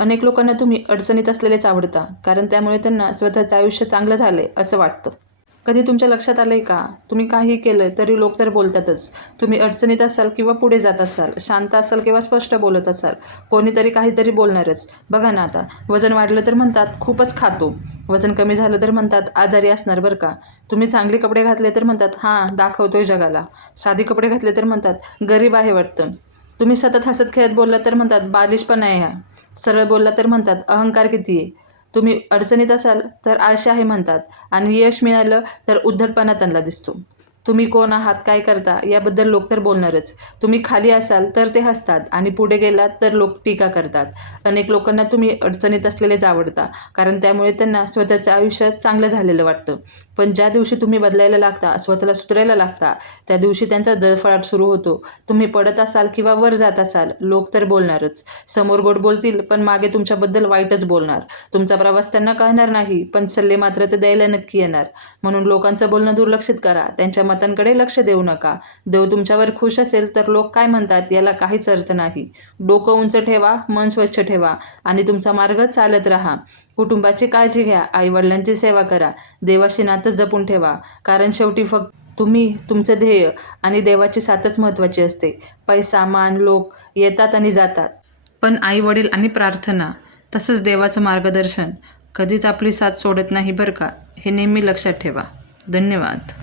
अनेक लोकांना तुम्ही अडचणीत असलेलेच आवडता, कारण त्यामुळे त्यांना स्वतःचं आयुष्य चांगलं झालंय असं वाटतं. कधी तुमच्या लक्षात आलंय का, तुम्ही काही केलं तरी लोक तर बोलतातच. तुम्ही अडचणीत असाल किंवा पुढे जात असाल, शांत असाल किंवा स्पष्ट बोलत असाल, कोणीतरी काहीतरी बोलणारच. बघा ना आता, वजन वाढलं तर म्हणतात खूपच खातो, वजन कमी झालं तर म्हणतात आजारी असणार बरं का. तुम्ही चांगले कपडे घातले तर म्हणतात हां दाखवतोय जगाला. साधे कपडे घातले तर म्हणतात गरीब आहे वाटतं. तुम्ही सतत हसत खेळत बोलला तर म्हणतात बालिशपणा आहे हा. सरळ बोलला तर म्हणतात अहंकार किती आहे. तुम्ही अडचणीत असाल तर आळशी आहे म्हणतात, आणि यश मिळालं तर उद्धटपणा त्यांना दिसतो. तुम्ही कोण आहात, काय करता याबद्दल लोक तर बोलणारच. तुम्ही खाली असाल तर ते हसतात, आणि पुढे गेलात तर लोक टीका करतात. अनेक लोकांना तुम्ही अडचणीत असलेलेच आवडता, कारण त्यामुळे त्यांना स्वतःचं आयुष्य चांगलं झालेलं वाटतं. पण ज्या दिवशी तुम्ही बदलायला लागता, स्वतःला सुधारायला लागता, त्या दिवशी त्यांचा जळफळाट सुरू होतो. तुम्ही पडत असाल किंवा वर जात असाल, लोक तर बोलणारच. समोर गोड बोलतील पण मागे तुमच्याबद्दल वाईटच बोलणार. तुमचा प्रवास त्यांना कळणार नाही, पण सल्ले मात्र ते द्यायला नक्की येणार. म्हणून लोकांचं बोलणं दुर्लक्षित करा, त्यांच्या मतांकडे लक्ष देऊ नका. देव तुमच्यावर खुश असेल तर लोक काय म्हणतात याला काहीच अर्थ नाही. डोकं उंच ठेवा, मन स्वच्छ ठेवा, आणि तुमचा मार्ग चालत राहा. कुटुंबाची काळजी घ्या, आईवडिलांची सेवा करा, देवाशी नातं जपून ठेवा, कारण शेवटी फक्त तुम्ही, तुमचं ध्येय आणि देवाची साथच महत्त्वाची असते. पैसा, मान, लोक येतात आणि जातात, पण आई वडील आणि प्रार्थना, तसंच देवाचं मार्गदर्शन कधीच आपली साथ सोडत नाही बरं का. हे नेहमी लक्षात ठेवा. धन्यवाद.